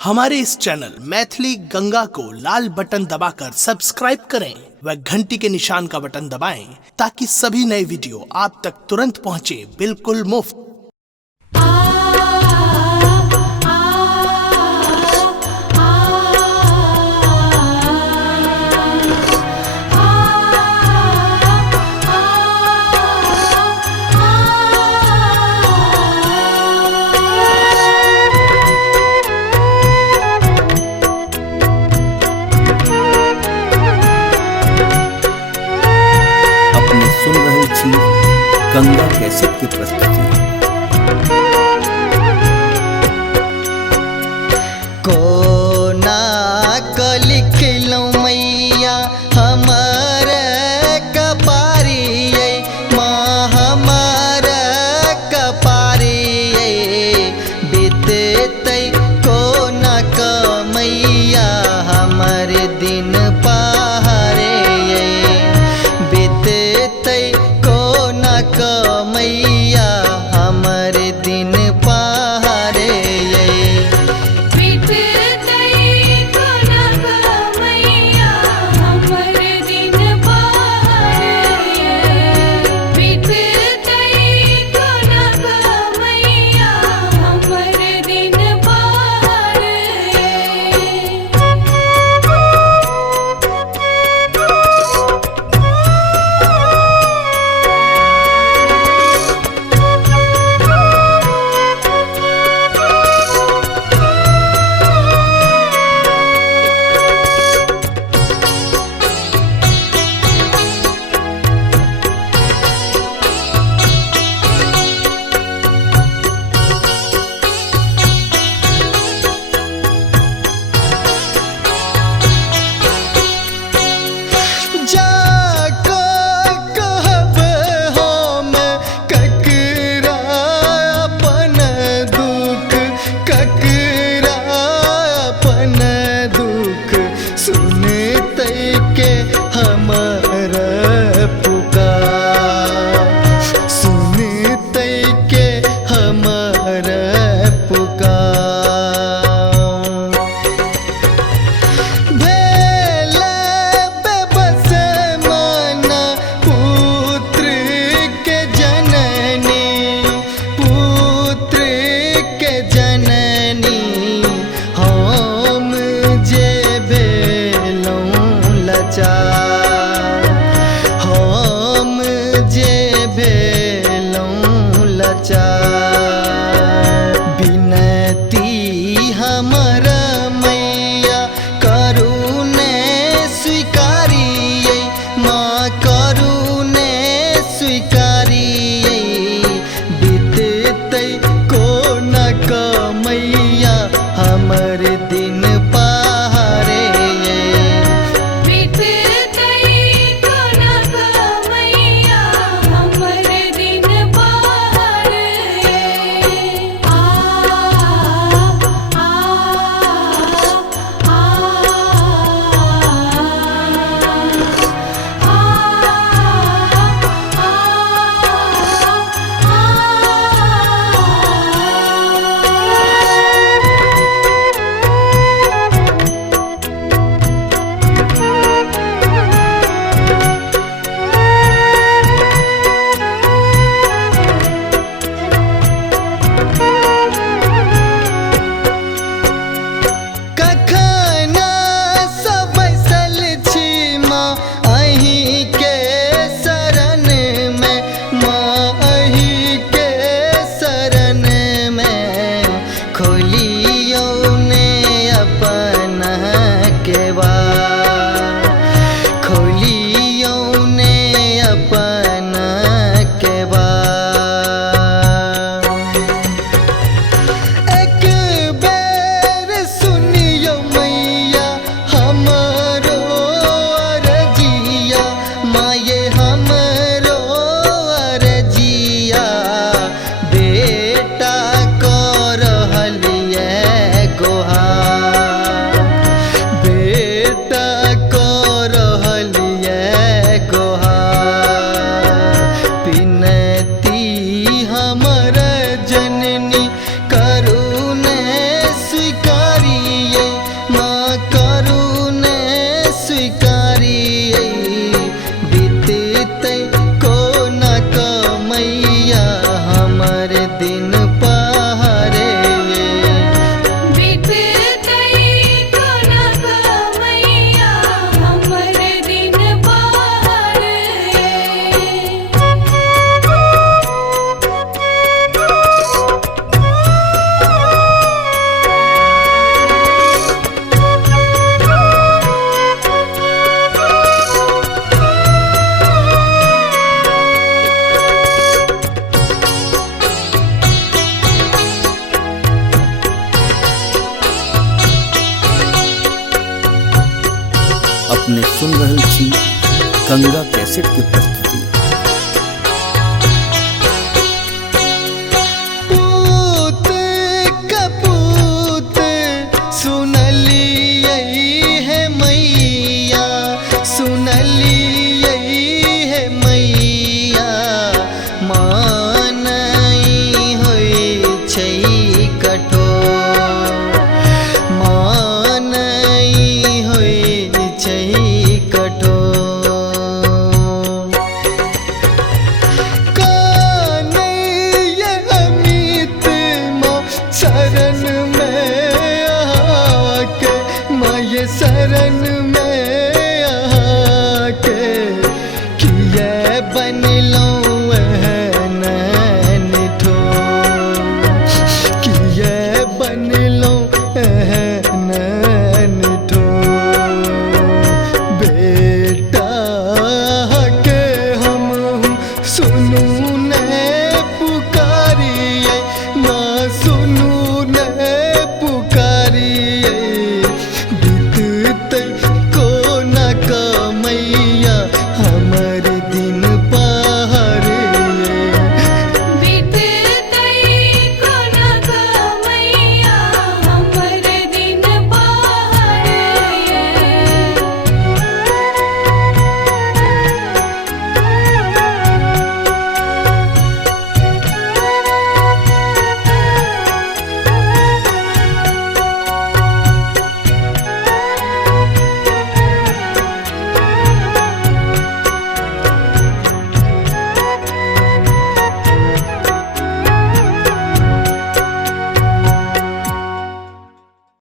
हमारे इस चैनल मैथिली गंगा को लाल बटन दबाकर सब्सक्राइब करें व घंटी के निशान का बटन दबाएं ताकि सभी नए वीडियो आप तक तुरंत पहुंचे बिल्कुल मुफ्त। अपने सुन रहल छी गंगा कैसेट की प्रस्तुति। कोना लिखलौं मैया हमर कपारियै माँ हमर कपारियै बीततै कोना क मैया हमर दिन पहाड़े बीततै कोना क मैया अपने सुन रहल छी गंगा कैसेट के प्रस्तुति। पूत कपूत सुनलियै है मैया, सुनलियै है मैया, मानई होइ छै कठोर, मानई होइ छै कठोर। कानैया अमित माँ शरण में आके, माँ ये शरण